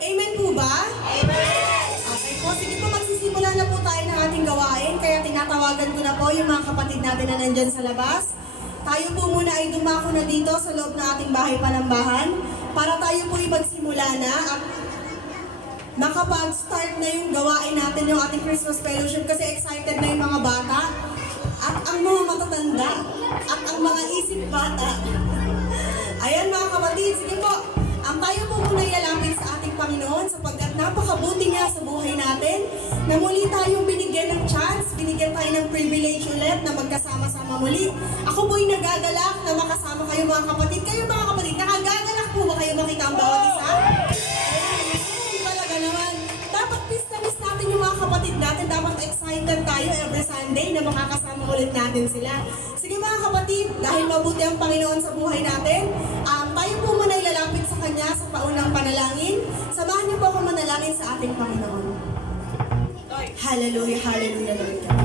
Amen po ba? Amen! Okay po, sige po, magsisimula na po tayo ng ating gawain. Kaya tinatawagan ko na po yung mga kapatid natin na nandyan sa labas. Tayo po muna ay dumako na dito sa loob ng ating bahay panambahan para tayo po magsimula na at makapag-start na yung gawain natin, yung ating Christmas fellowship kasi excited na yung mga bata at ang mga matatanda at ang mga isip bata. Ayan mga kapatid, sige po, ang tayo po muna ialapit sa ating Panginoon sapagkat napakabuti niya sa buhay natin na muli tayong binigyan ng chance, binigyan tayo ng privilege ulit na magkasama-sama muli. Ako po'y nagagalak na makasama kayo mga kapatid. Kayo mga kapatid, nakagagalak po ba kayo makita ang bawat isa? Talaga naman. Dapat miss natin yung mga kapatid natin. Dapat excited tayo every Sunday na makakasama ulit natin sila. Sige mga kapatid, dahil mabuti ang Panginoon sa buhay natin, tayo po muna ilalapit sa Kanya sa paunang panalangin. Samahan niyo po ako manalangin sa ating Panginoon. Hallelujah, hallelujah, Lord God.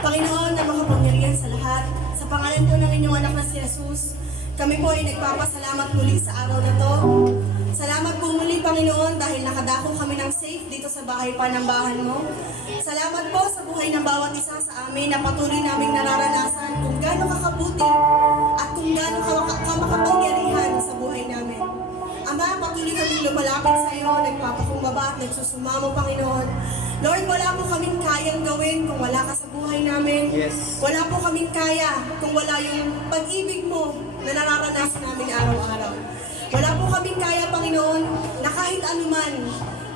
Panginoon na makapangyarihan sa lahat, sa pangalan po ng inyong anak na si Jesus, kami po ay nagpapasalamat muli sa araw na to. Salamat po muli, Panginoon, dahil nakadako kami ng safe dito sa bahay panambahan mo. Salamat po sa buhay ng bawat isa sa amin na patuloy naming nararanasan kung gaano kakabuti at kung gaano kamakapangyarihan sa buhay namin. Ama, patuloy kaming lumalapit sa iyo, nagpapakumbaba at nagsusumamo, Panginoon. Lord, wala po kaming kayang gawin kung wala ka sa buhay namin. Yes. Wala po kaming kaya kung wala yung pag-ibig mo na nararanasan namin araw-araw. Wala po kaming kaya, Panginoon, na kahit anuman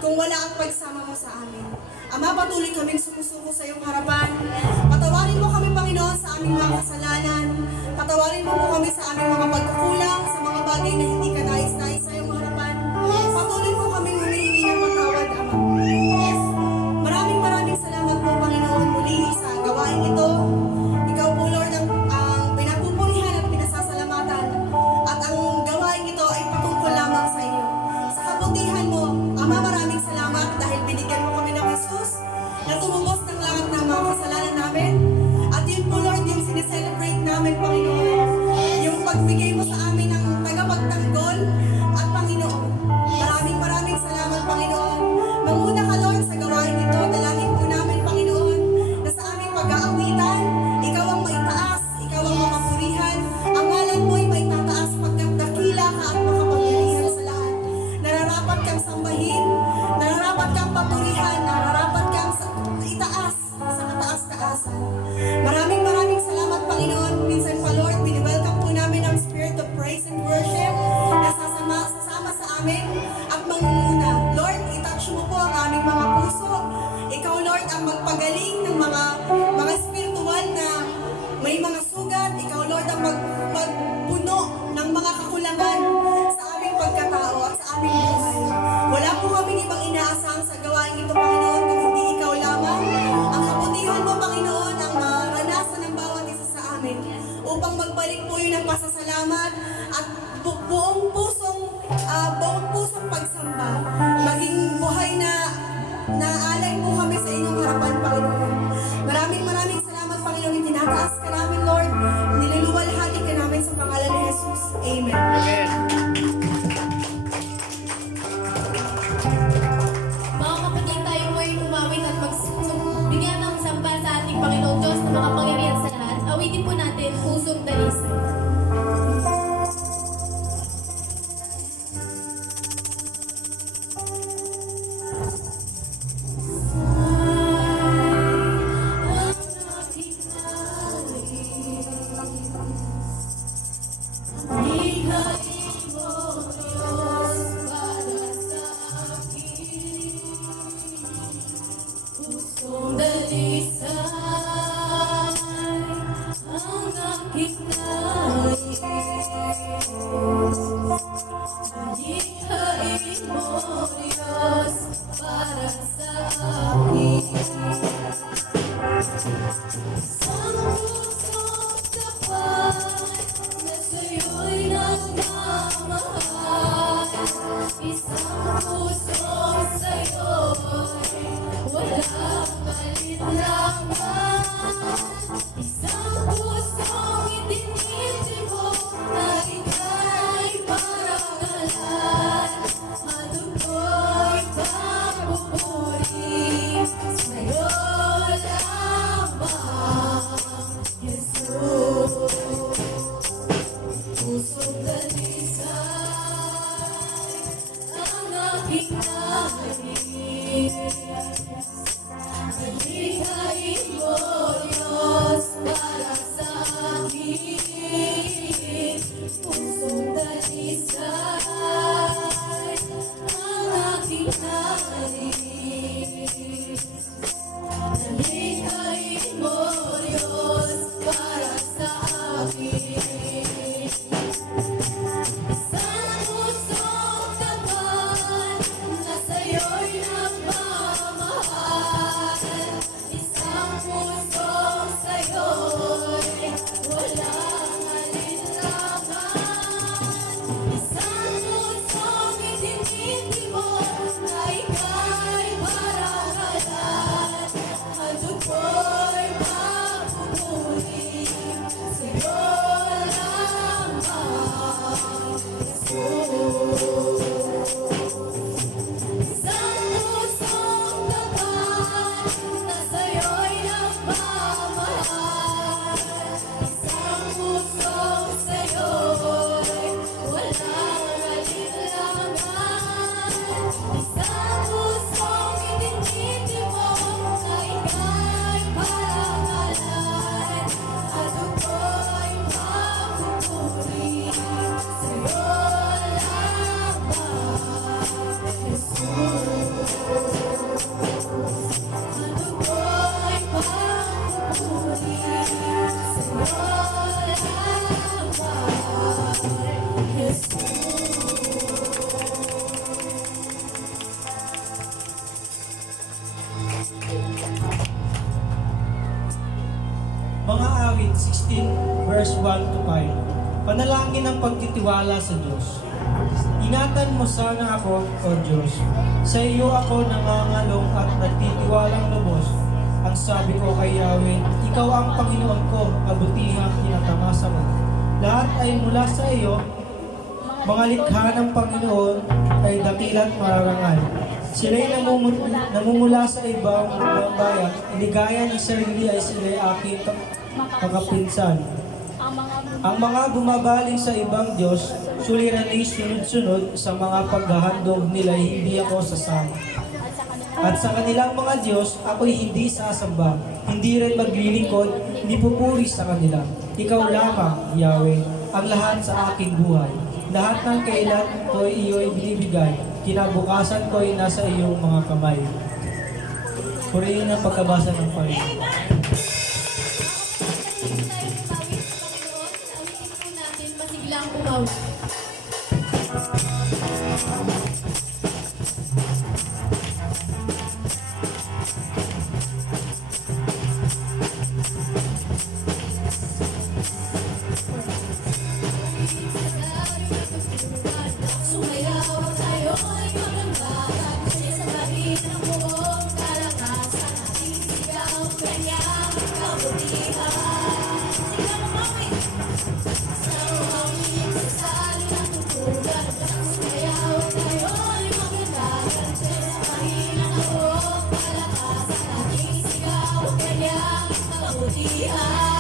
kung wala ang pagsama mo sa amin. Ama, patuloy kaming sumusuko sa iyong harapan. Patawarin mo kami, Panginoon, sa aming mga kasalanan. Patawarin mo po kami sa aming mga pagkukulang, sa mga bagay na hindi ka nais-nais sa iyong harapan. Patuloy po kaming humihingi ng patawad, Ama. Maraming salamat po, Panginoon, muli sa gawain ito. Ikaw po, Lord, ang pinagpupurihan at pinasasalamatan. At ang gawain ito ay patungkol lamang sa iyo. Sa kabutihan mo, Ama, maraming salamat dahil binigyan mo kami ng Jesus na tumubos ng lahat ng mga kasalanan namin. At yun po, Lord, yung sineselebrate namin, Panginoon. Yung pagbigay mo sa amin ng tagapagtanggol at Panginoon. Maraming salamat, Panginoon. Manguna ka, Lord, sa gawain ito. Dalangin po namin, Panginoon, na sa aming pag-aawitan, ikaw ang maitaas, ikaw ang makapurihan. Ang ngalan mo ay maitataas pagkat dakila ka at makapangyarihan sa lahat. Nararapat kang sambahin, nararapat kang papurihan, nararapat kang itaas sa kataas-taasan. Maraming salamat, Panginoon. Minsan pa, Lord, welcome po namin ang spirit of praise and worship na sasama sa amin at mangunguna. Lord, itouch mo po ang aming mga puso. Ikaw, Lord, ang magpagaling ng mga spiritual na may mga sugat. Ikaw, Lord, ang magpuno ng mga kakulangan sa aming pagkatao at sa aming buhay. Wala po kaming ibang inaasahan sa gawain ito, Panginoon, kung hindi ikaw lamang. Ang kabutihan mo, Panginoon, ang maranasan ng bawat isa sa amin upang magbalik po yun ang pasasalamat at buong pusong pagsamba. Maging buhay na naalay po kami sa inyong harapan, Panginoon. Maraming salamat, Panginoon. Itinataas ka namin, Lord. Niluluwalhati ka namin sa pangalan ni Jesus. Amen. Amen. Mga kapatid, tayo po ay umawit at magbigyan ng samba sa ating Panginoon Diyos na makapangyarihan sa lahat. Awitin po natin, Pusong Dalisay. Isang aking nais. Malikhain mo, Diyos, para sa akin. Pusong dalisay ang aking nais. Malikhain mo, Diyos, para sa akin. Isang pusong tapat na sa'yo'y nagmamahal. Isang pusong sa'yo'y walang alinlangan. Isang pusong itinitibok na ika'y parangalan. At ako'y mapupunin sa'yo lamang, isang pusong tapat na sa'yo'y nagmamahal. Isang pusong sa'yo'y walang alinlangan. Isang pusong itinitibok na ika'y parangalan. At ako'y mapupunin sa'yo lamang, Jesus. At ako'y mapupunin sa'yo lamang, Jesus. Mga awit 16 verse 1 to 5. Panalangin ng pagtitiwala sa Diyos. Ingatan mo sana ako, O Diyos. Sa iyo ako nangangalong at nagtitiwalang lubos. Ang sabi ko kay Yahweh, Ikaw ang Panginoon ko, kabutihang tinatamasa mo. Lahat ay mula sa iyo, mga likha ng Panginoon ay dakila't mararangal. Sila'y namumula sa ibang bayan, iligaya ng sarili ay sila'y aking kakapinsan. Ang mga bumabaling sa ibang Diyos, suliranin sunod-sunod sa mga paghahandog nila hindi ako sasama. At sa kanilang mga Diyos, ako'y hindi sasamba, hindi rin maglilingkod, hindi pupuri sa kanila. Ikaw lamang, Yahweh, ang lahat sa aking buhay. Lahat ng kailan ko'y iyo'y binibigay, kinabukasan ko'y nasa iyong mga kamay. Purihin ang pagkabasa ng Panginoon. Awitin po natin, masiglang umawi. Sumayaw tayo'y maganda at sa bahin ng buong kalakasan. Ating sigaw kanyang kabutihan. Sigaw umawit! Sa umawit sa sali ng tutugan. Sumayaw tayo'y maganda at sa bahin ng buong kalakasan. Ating sigaw kanyang kabutihan.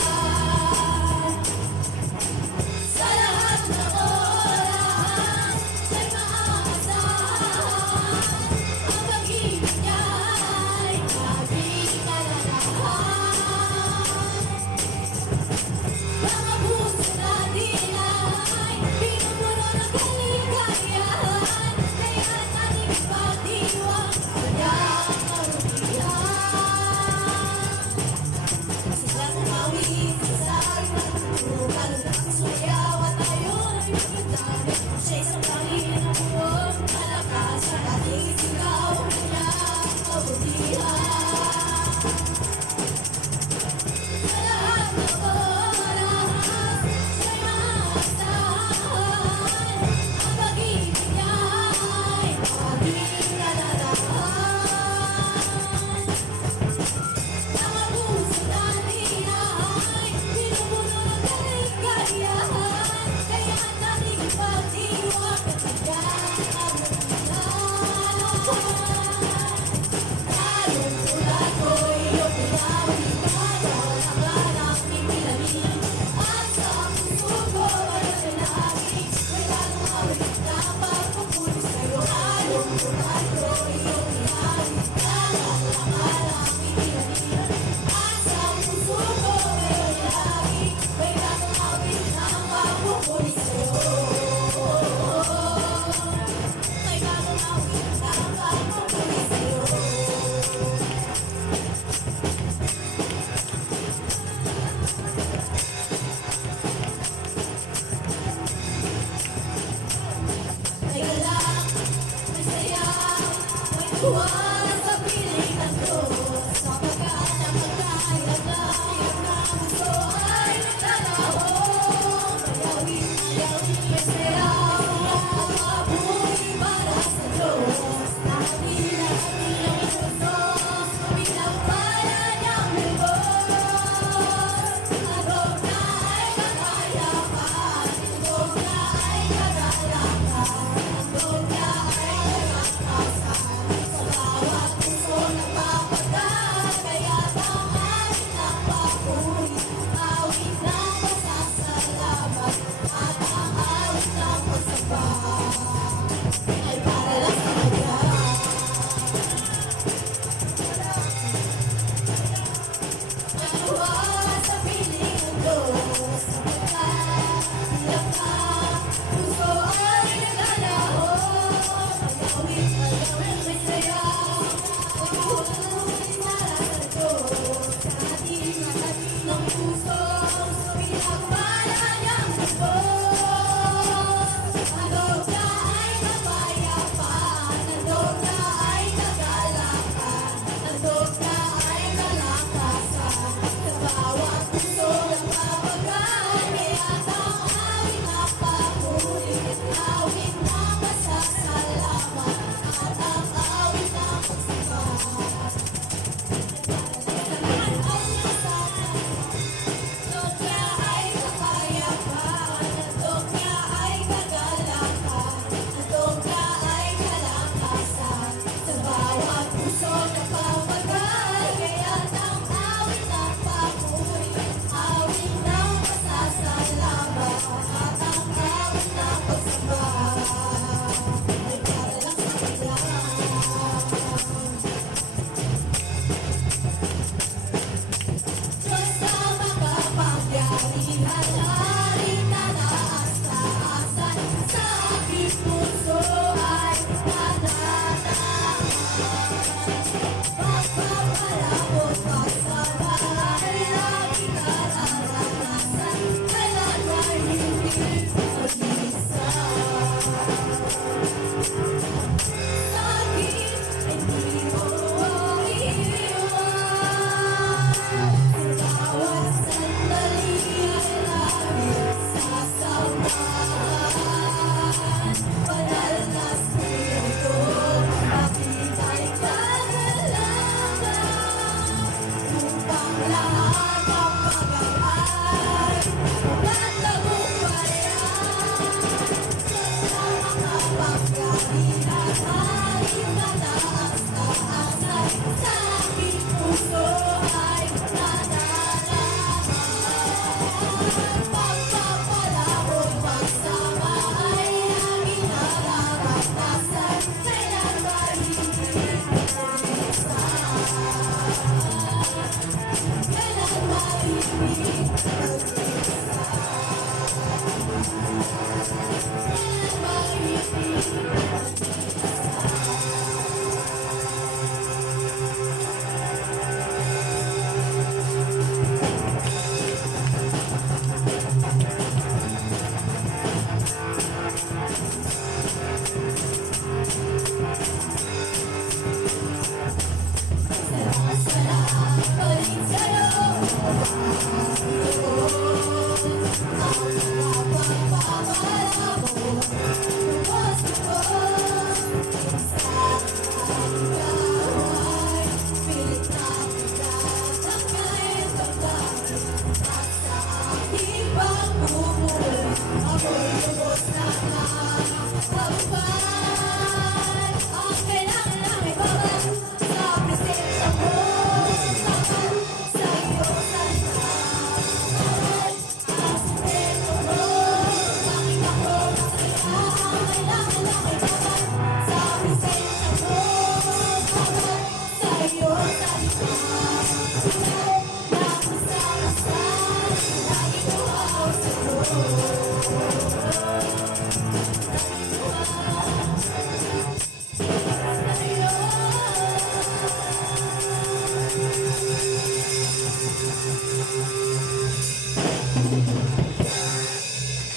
Sa lahat ng oras ay maaasahan ang pag-ibig niya'y ating kalagahan. Mga puso natin ay pinupuno ng kaligayahan, kaya't ating ipagdiwang kanyang kabutihan. Silang umawit sa sarang nagtutulungan, sumayaw at tayo'y magkatari. Siya'y sa pangin ng buong kalakasan, ating sigaw ang kanyang kabutihan. Sa lahat ng oras, siya'y maaasahan, ang pag-ibig niya'y ating kalagahan. Mga puso natin ay pinupuno ng kaligayahan, kaya't ating ipagdiwang ang kanyang kabutihan. Lalong tulad ko'y iyong pinawalitan, ang aking nilalim, at sa puso ko ay nanalangin, may lalong awit na pagpupuri sa'yo. Lalong tulad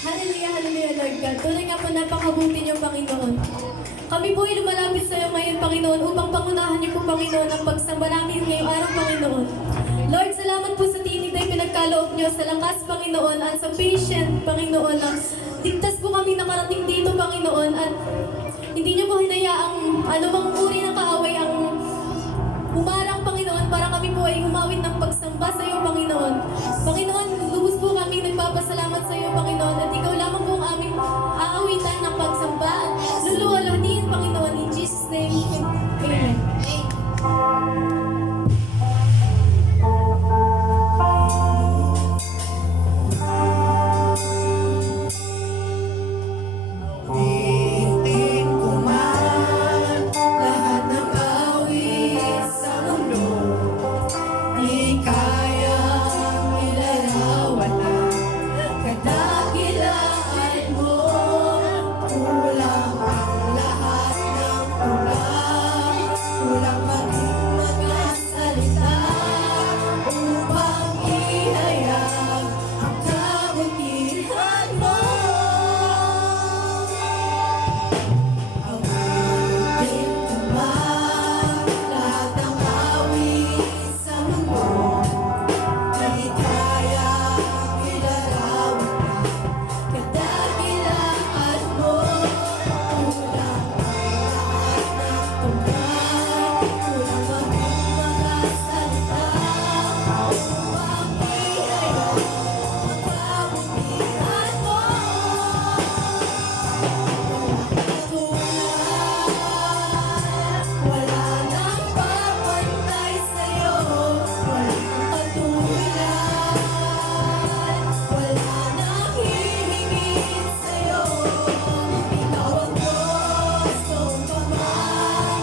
Hallelujah, hallelujah, Lord God. Tunay nga po napakabuti niyong Panginoon. Kami po ay lumalapit sa iyo ngayon, Panginoon, upang Panginoon, ang pagsamba namin ngayong araw, Panginoon. Lord, salamat po sa tinig na pinagkaloob niyo sa lakas, Panginoon, at sa patient, Panginoon, na ligtas po kami nakarating dito, Panginoon, at hindi niyo po hinayaang anumang uri ng kaaway ang umarang, Panginoon, para kami po ay umawit ng pagsamba sa iyo, Panginoon. Panginoon, lubos po kami nagpapasalamat sa iyo, Panginoon, at ikaw lamang po ang aming aawitan ng pagsamba. Luluwalhatihin, Panginoon, in Jesus' name. Amen. Titig ko man lahat ng awit sa mundo, di kayang ilarawan ang kadakilaan mo. Kulang ang lahat ng kulang, kulang maging mga salita upang ihayag ang kabutihan mo. Awitin ko man lahat ng awit sa mundo, di kayang ilarawan ang kadakilaan mo. Kulang ang lahat ng tungkol, kulang maging mga salita upang ihayag ang kabutihan mo. Wala nang papantay sa'yo, walang katulad, wala nang hihigit sa'yo. Ikaw ang Diyos kung paman,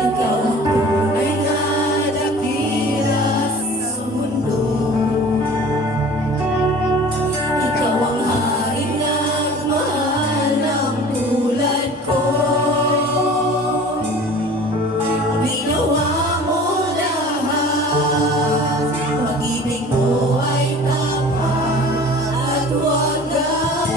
Ikaw ang tunay na dakila sa mundo. Ikaw ang hari ng mahal ng tulad ko. Ginawa mo lahat, pag-ibig mo ay tapat at wagas.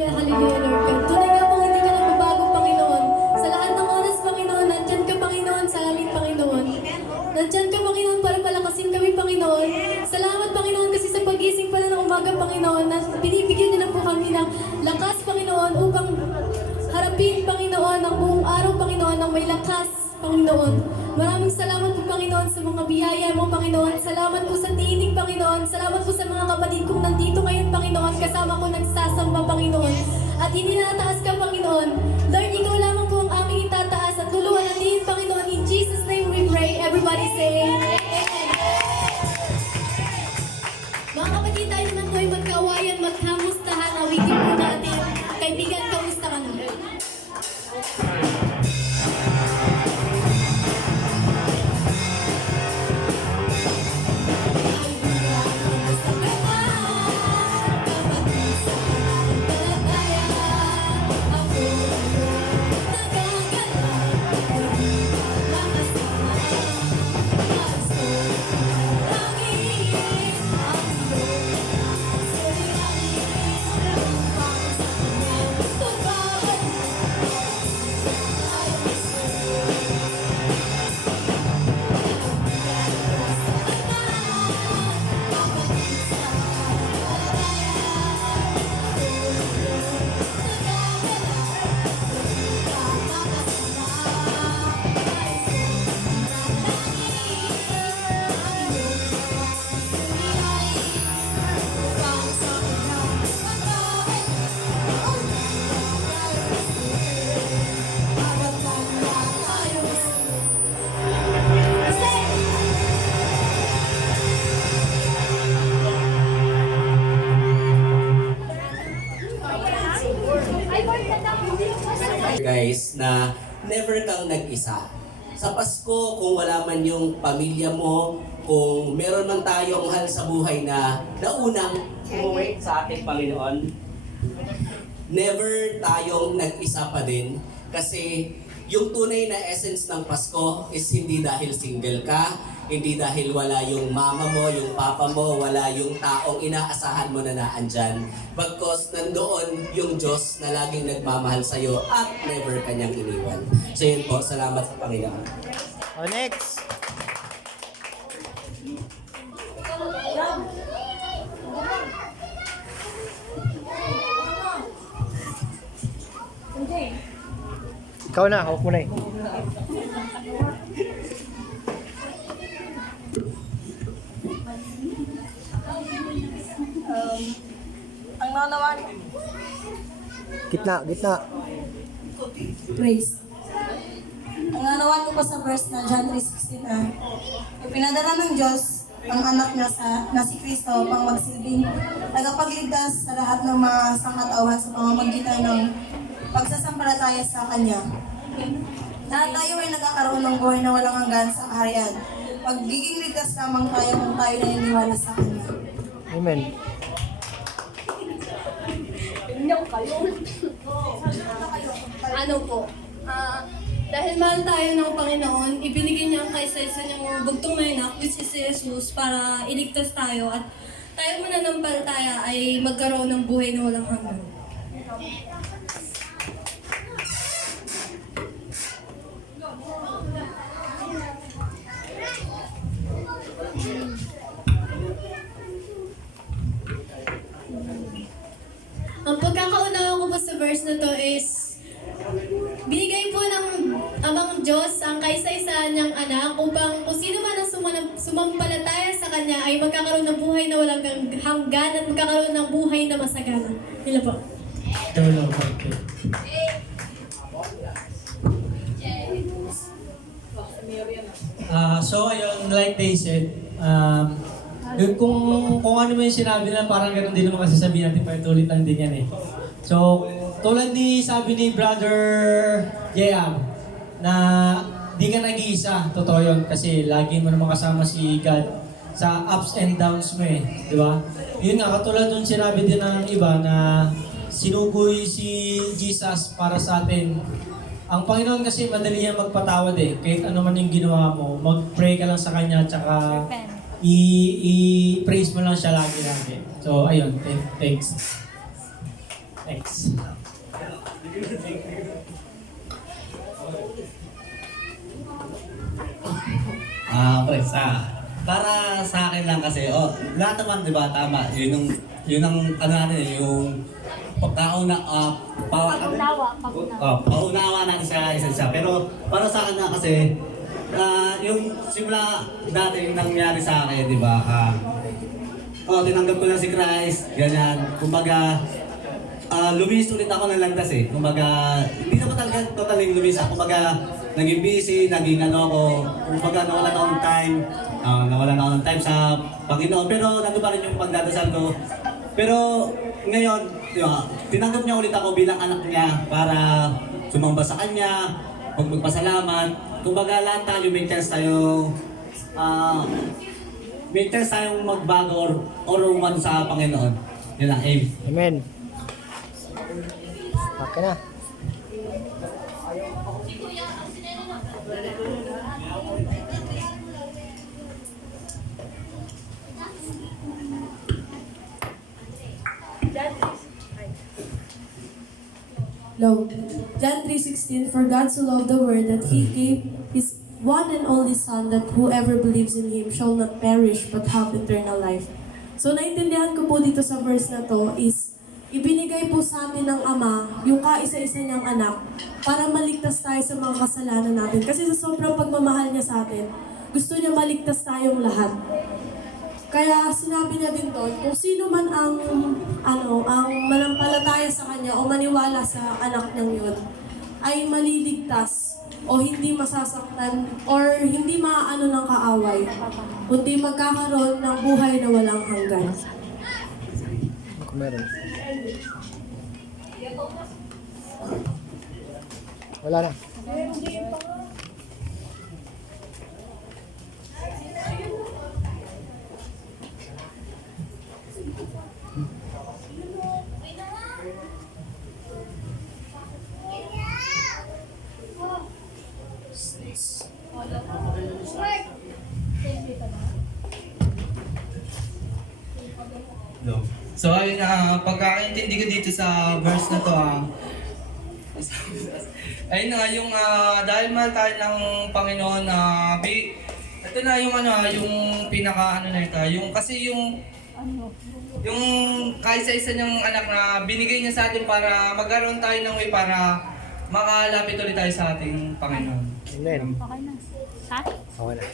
Hallelujah, hallelujah, Lord God. Tunay nga pong hindi ka nagbabago, Panginoon. Sa lahat ng oras, Panginoon, nandyan ka, Panginoon, sa amin, Panginoon. Nandyan ka, Panginoon, para palakasin kami, Panginoon. Salamat, Panginoon, kasi sa pagising pala ng umaga, Panginoon, na binibigyan niyo na po kami ng lakas, Panginoon, upang harapin, Panginoon, ang buong araw, Panginoon, ng may lakas, Panginoon. Maraming salamat po, Panginoon, sa mga biyaya mo, Panginoon. Salamat po sa tinig, Panginoon. Salamat po sa mga kapatid kong nandito ngayon, Panginoon. Kasama ko nagsasamba, Panginoon. At hindi nataas ka, Panginoon. Lord, ikaw lamang po ang aming itataas at luluwalhatiin, Panginoon. In Jesus' name we pray. Everybody say, Amen. Mga kapatid, tayo naman po ay magkawayan, magkamustahan. Awitin po natin. Kaibigan, kamusta ka na? Guys, na never kang nag-isa. Sa Pasko, kung wala man yung pamilya mo, kung meron man tayong hal sa buhay na naunang umuwi sa ating Panginoon, never tayong nag-isa pa din. Kasi yung tunay na essence ng Pasko is hindi dahil single ka, hindi dahil wala yung mama mo, yung papa mo, wala yung taong inaasahan mo na naandyan. Bagkos nandoon yung Diyos na laging nagmamahal sa'yo at never kanyang iniwan. So yun po, salamat sa Panginoon. Oh, next! Ikaw na, hawak mo na eh. Ang nanawan. Gitna, gitna. Praise. Ang nanawan ko pa sa verse na John 3:16 ipinadala ng Diyos ang anak niya na si Kristo pang magsilbing tagapagligtas sa lahat ng mga sangkatauhan sa pamamagitan ng pagsasampalataya sa Kanya. Lahat tayo ay nagkakaroon ng buhay na walang hanggan sa kaharian. Magiging ligtas lamang tayo kung tayo naniniwala sa Kanya. Amen. Ano po? Dahil mahal tayo ng Panginoon, ibinigay niya ang kaisa-isa niyang bugtong na anak, which is si Jesus, para iligtas tayo at tayo mananampalataya ay magkaroon ng buhay na walang hanggan. Ang pagkakaunawa ko po sa verse na to is binigay po ng Amang Diyos ang kaisa-isa niyang anak upang kung sino man ang sumampalataya sa Kanya ay magkakaroon ng buhay na walang hanggan at magkakaroon ng buhay na masagana. Yun po. So ayun, like they said, yun, kung ano mo yung sinabi na parang ganun din naman kasi sabihin natin paulit lang din yan eh. So, tulad ni sabi ni Brother JM na di ka nag-iisa, totoo yun kasi lagi mo naman kasama si God sa ups and downs mo eh, di ba? Yun nga, katulad nung sinabi din ng iba na sinugoy si Jesus para sa atin. Ang Panginoon kasi madali niya magpatawad eh, kahit ano man yung ginawa mo, mag-pray ka lang sa Kanya tsaka i-praise mo lang siya lagi. So, ayun, thanks. X. Para sa akin lang kasi, lahat naman, di ba, tama, yun ang, ano natin, yung paunawa natin sa isa't isa. Pero para sa akin na kasi, yung simula dati yung nangyari sa akin, di ba, tinanggap ko lang si Christ, ganyan, kumbaga, lumis ulit ako ng landas eh. Kumbaga, hindi naman talaga totally lumis ako. Kumbaga, naging busy, naging ano ako, kumbaga nawalan ako ng time. Nawalan ako ng time sa Panginoon. Pero nandun pa rin yung pagdadasal ko. Pero ngayon, tinanggap niya ulit ako bilang anak niya para sumamba sa kanya, magpasalamat. Kumbaga, lahat tayo may chance tayo, may chance tayong magbago or umano sa Panginoon. Yun lang, aim. Amen. Okay na. Love. John 3:16, for God so loved the world that He gave His one and only Son, that whoever believes in Him shall not perish but have eternal life. So naintindihan ko po dito sa verse na to is, ibinigay po sa atin ng Ama yung kaisa-isa niyang anak para maligtas tayo sa mga kasalanan natin. Kasi sa sobrang pagmamahal niya sa atin, gusto niya maligtas tayong lahat. Kaya sinabi niya din doon, kung sino man ang manampalataya sa kanya o maniwala sa anak niyang yun, ay maliligtas o hindi masasaktan or hindi maaano ng kaaway, kundi magkakaroon ng buhay na walang hanggan. Kung meron. Wala na. So ayun pagkakaintindi ko dito sa verse na to ayun na nga yung dahil mahal tayo ng Panginoon ito na yung yung pinaka na ito, yung kasi yung kaisa-isa niyang anak na binigay niya sa atin para magkaroon tayo ng way para makalapit ulit tayo sa ating Panginoon. Amen. Okay na. Ha? Okay na.